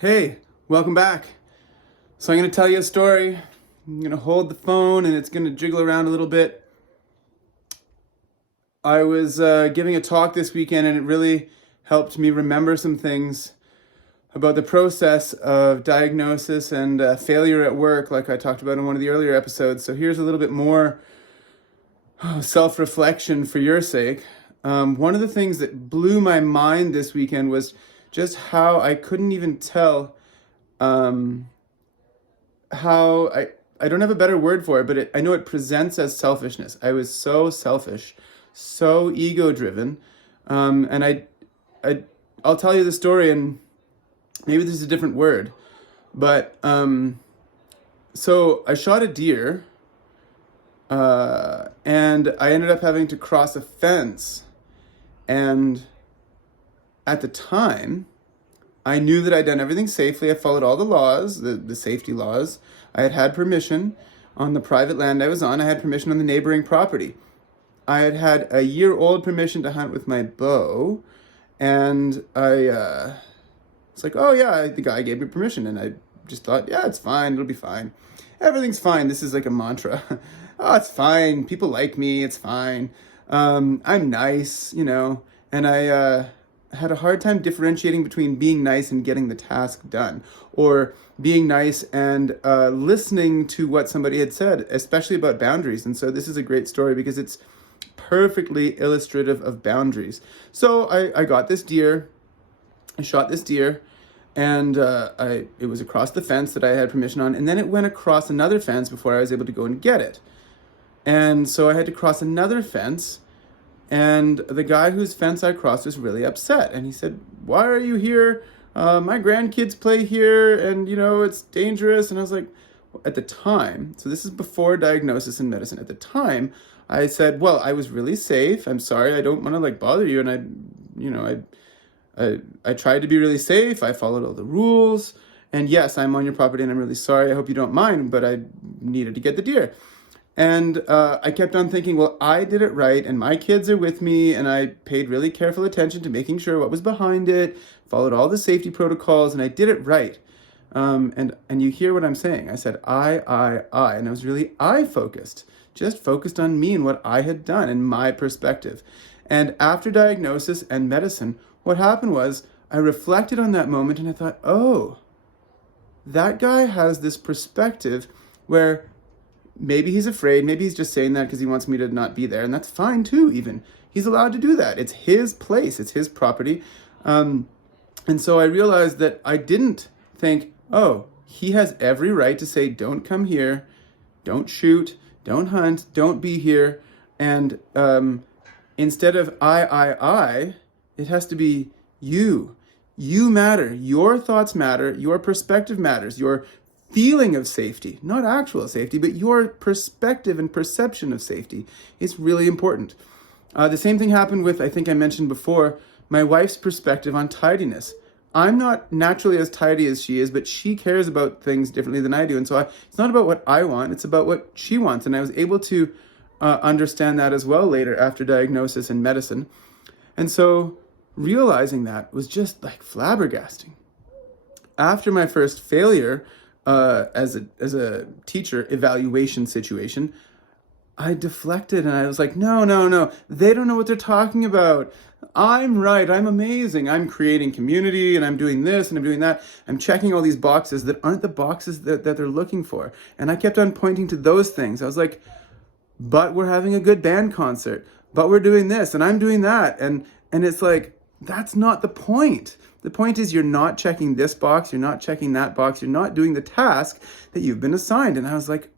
Hey, welcome back. So I'm going to tell you a story. I'm going to hold the phone and it's going to jiggle around a little bit. I was giving a talk this weekend and it really helped me remember some things about the process of diagnosis and failure at work, like I talked about in one of the earlier episodes. So here's a little bit more self-reflection for your sake. One of the things that blew my mind this weekend was just how I couldn't even tell how I don't have a better word for it, but I know it presents as selfishness. I was so selfish, so ego driven, and I'll tell you the story, and maybe this is a different word, but so I shot a deer, and I ended up having to cross a fence, and at the time, I knew that I'd done everything safely. I followed all the laws, the safety laws. I had permission on the private land I was on. I had permission on the neighboring property. I had a year-old permission to hunt with my bow, and it's like, oh yeah, the guy gave me permission, and I just thought, yeah, it's fine, it'll be fine. Everything's fine. This is like a mantra. Oh, it's fine. People like me. It's fine. I'm nice, and I had a hard time differentiating between being nice and getting the task done, or being nice and listening to what somebody had said, especially about boundaries. And so this is a great story because it's perfectly illustrative of boundaries. So I got this deer, I shot this deer, and it was across the fence that I had permission on, and then it went across another fence before I was able to go and get it. And so I had to cross another fence, and the guy whose fence I crossed was really upset. And he said, why are you here? My grandkids play here, and, it's dangerous. And I was like, at the time, so this is before diagnosis in medicine. At the time, I said, well, I was really safe. I'm sorry. I don't want to bother you. And I tried to be really safe. I followed all the rules. And yes, I'm on your property and I'm really sorry. I hope you don't mind, but I needed to get the deer. And I kept on thinking, well, I did it right, and my kids are with me, and I paid really careful attention to making sure what was behind it, followed all the safety protocols, and I did it right. And you hear what I'm saying. I said, I, and I was really I-focused, just focused on me and what I had done and my perspective. And after diagnosis and medicine, what happened was I reflected on that moment, and I thought, oh, that guy has this perspective where maybe he's afraid. Maybe he's just saying that because he wants me to not be there. And that's fine too, even. He's allowed to do that. It's his place. It's his property. And so I realized that I didn't think, oh, he has every right to say, don't come here, don't shoot, don't hunt, don't be here. And instead of I, it has to be you. You matter. Your thoughts matter. Your perspective matters. Your feeling of safety, not actual safety, but your perspective and perception of safety is really important. The same thing happened with, I think I mentioned before, my wife's perspective on tidiness. I'm not naturally as tidy as she is, but she cares about things differently than I do. And so it's not about what I want, it's about what she wants. And I was able to understand that as well later after diagnosis and medicine. And so realizing that was just flabbergasting. After my first failure, as a teacher evaluation situation, I deflected and I was like, no, they don't know what they're talking about. I'm right, I'm amazing, I'm creating community, and I'm doing this and I'm doing that. I'm checking all these boxes that aren't the boxes that they're looking for. And I kept on pointing to those things. I was like, but we're having a good band concert, but we're doing this and I'm doing that. And it's like, that's not the point. The point is you're not checking this box, you're not checking that box, you're not doing the task that you've been assigned. And I was like,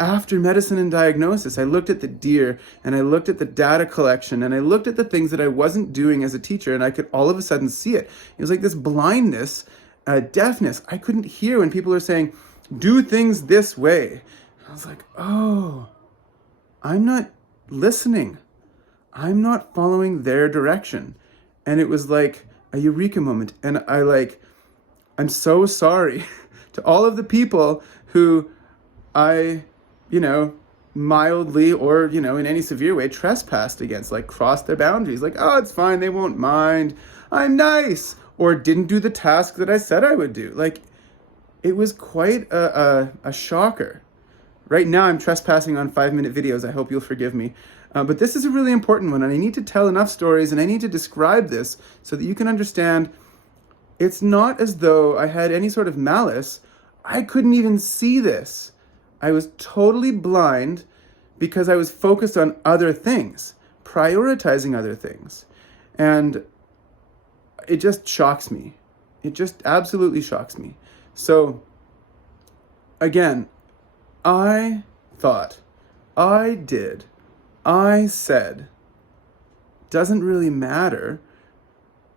after medicine and diagnosis, I looked at the deer and I looked at the data collection and I looked at the things that I wasn't doing as a teacher, and I could all of a sudden see it. It was like this blindness, deafness. I couldn't hear when people are saying, do things this way. I was like, oh, I'm not listening. I'm not following their direction. And it was like a eureka moment. And I'm so sorry to all of the people who I, mildly or, in any severe way trespassed against, crossed their boundaries. Oh, it's fine, they won't mind. I'm nice. or didn't do the task that I said I would do. Like, it was quite a shocker. Right now, I'm trespassing on 5-minute videos. I hope you'll forgive me. But this is a really important one, and I need to tell enough stories, and I need to describe this so that you can understand it's not as though I had any sort of malice. I couldn't even see this. I was totally blind because I was focused on other things, prioritizing other things. And it just shocks me. It just absolutely shocks me. So, again, I thought, I did, I said, doesn't really matter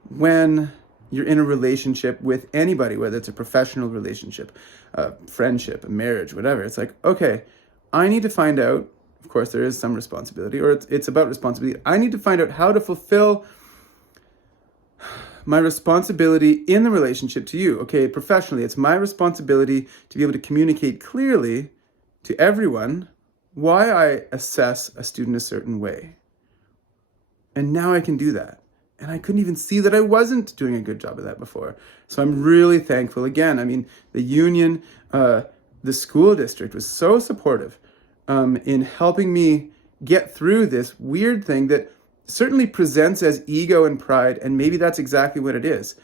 when you're in a relationship with anybody, whether it's a professional relationship, a friendship, a marriage, whatever. It's like, okay, I need to find out, of course there is some responsibility, or it's about responsibility. I need to find out how to fulfill my responsibility in the relationship to you. Okay, professionally, it's my responsibility to be able to communicate clearly to everyone why I assess a student a certain way. And now I can do that. And I couldn't even see that I wasn't doing a good job of that before. So I'm really thankful. Again, I mean, the union, the school district was so supportive in helping me get through this weird thing that certainly presents as ego and pride, and maybe that's exactly what it is.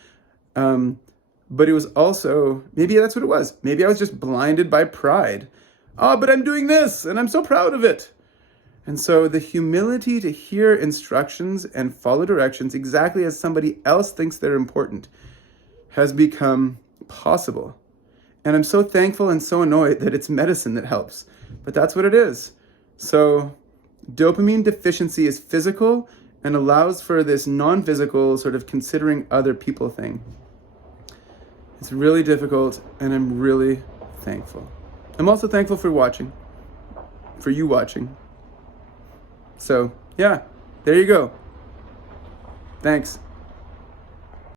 But it was also, maybe that's what it was. Maybe I was just blinded by pride. Oh, but I'm doing this, and I'm so proud of it. And so the humility to hear instructions and follow directions exactly as somebody else thinks they're important has become possible. And I'm so thankful and so annoyed that it's medicine that helps. But that's what it is. So dopamine deficiency is physical and allows for this non-physical sort of considering other people thing. It's really difficult, and I'm really thankful. I'm also thankful for watching, for you watching. So, yeah, there you go. Thanks.